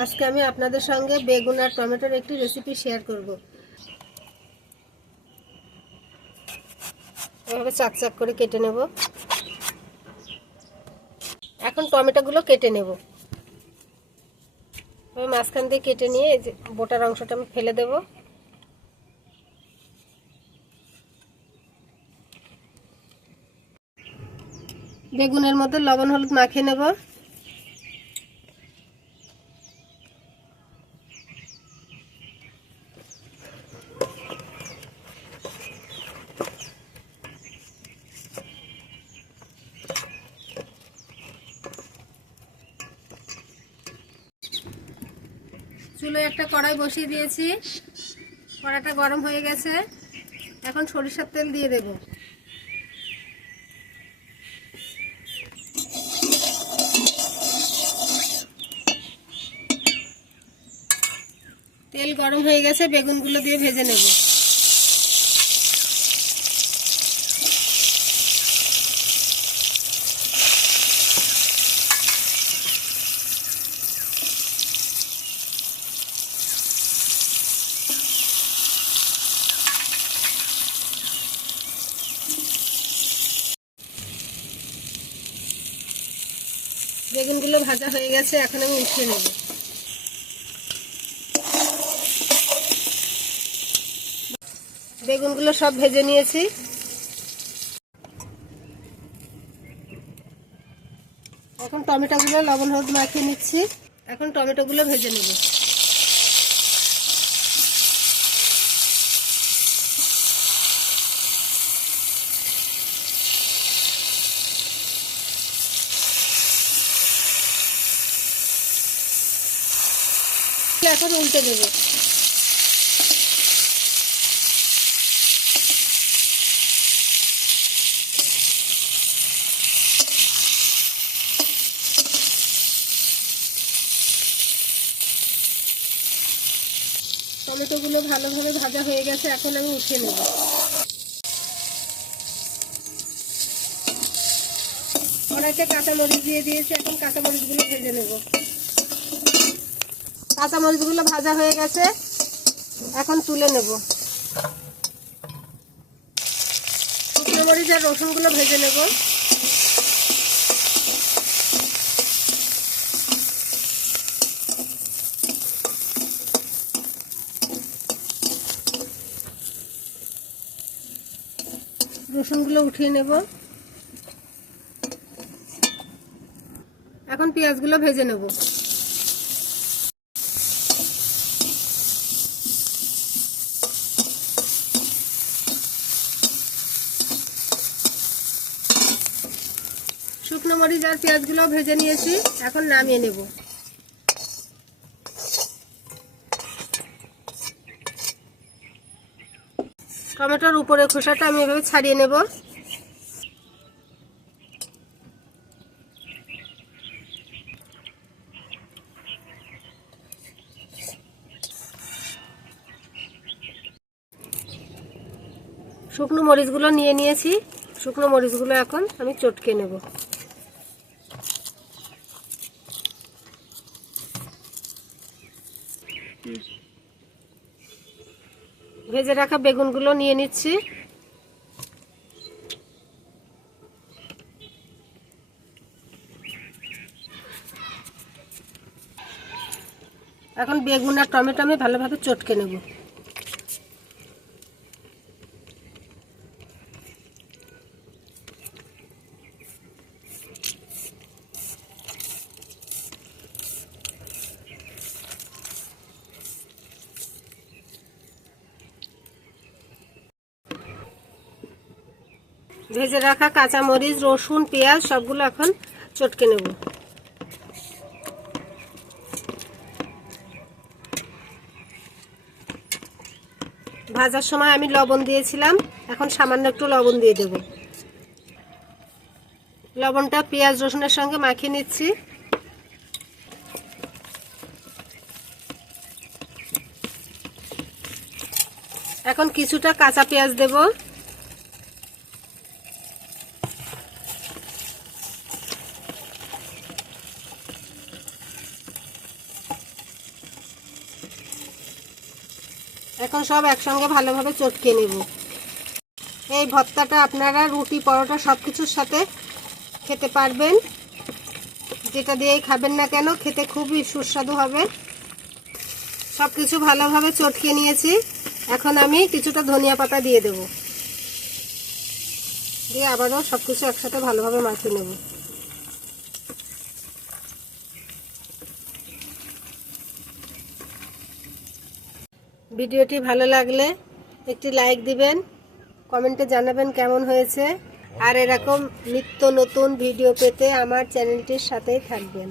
আজকে আমি আপনাদের সঙ্গে বেগুন আর টমেটোর একটি রেসিপি শেয়ার করব। এভাবে চাক চাক করে কেটে নেব। এখন টমেটোগুলো কেটে নেব। মাঝখান দিয়ে কেটে নিয়ে যে বোটার অংশটা আমি ফেলে দেব। বেগুনের মধ্যে লবণ, হলুদ মাখিয়ে নেব। চুলোয় একটা কড়াই বসিয়ে দিয়েছি। কড়াইটা গরম হয়ে গেছে। এখন সরিষার তেল দিয়ে দেব। তেল গরম হয়ে গেছে, বেগুনগুলো দিয়ে ভেজে নেব। বেগুনগুলো ভাজা হয়ে গেছে, এখন আমি উঠিয়ে নেব। বেগুনগুলো সব ভেজে নিয়েছি। এখন টমেটোগুলো লবণ হলুদ মাখিয়ে নিচ্ছি। এখন টমেটোগুলো ভেজে নেব। এখন উল্টে দেবো। টমেটোগুলো ভালোভাবে ভাজা হয়ে গেছে, এখন আমি উঠিয়ে নেব। কড়াইতে কাঁচামরিচ দিয়ে দিয়েছি, এখন কাঁচামরিচগুলো ভেজে নেব। কাঁচামরিচগুলো ভাজা হয়ে গেছে। এখন তুলে নেব। শুকনো মরিচ আর রসুনগুলো ভেজে নেব। রসুনগুলো উঠিয়ে নেব। এখন পেঁয়াজগুলো ভেজে নেব। শুকনো মরিচ আর পেঁয়াজগুলো ভেজে নিয়েছি। এখন নামিয়ে নেব। টমেটোর উপরে খোসাটা আমি এভাবে ছাড়িয়ে নেব। শুকনো মরিচগুলো নিয়ে নিয়েছি। শুকনো মরিচগুলো এখন আমি চটকে নেব। ভেজে রাখা বেগুনগুলো নিয়ে নিচ্ছি। এখন বেগুন আর টমেটো আমি ভালোভাবে চটকে নেব। ভেজে রাখা কাঁচামরিচ, রসুন, পেঁয়াজ, সবগুলো এখন চটকে নেব। ভাজার সময় আমি লবণ দিয়েছিলাম, এখন সামান্য একটু লবণ দিয়ে দেব। লবণটা পেঁয়াজ, রসুনের সঙ্গে মাখিয়ে নিচ্ছি। এখন কিছুটা কাঁচা পেঁয়াজ দেব। এখন সব একসঙ্গে ভালোভাবে চটকে নেব। এই ভর্তাটা আপনারা, রুটি, পরোটা সব কিছুর সাথে খেতে পারবেন। যেটা দিয়েই খাবেন না কেন, খেতে খুবই সুস্বাদু হবে। সব কিছু ভালোভাবে চটকে নিয়েছি। এখন আমি কিছুটা ধনিয়া পাতা দিয়ে দেব। দিয়ে আবারও সব কিছু একসাথে ভালোভাবে মাখিয়ে নেব। ভিডিওটি ভালো লাগলে একটি লাইক দিবেন, কমেন্টে জানাবেন কেমন হয়েছে। আর এরকম নিত্য নতুন ভিডিও পেতে আমার চ্যানেলটির সাথেই থাকবেন।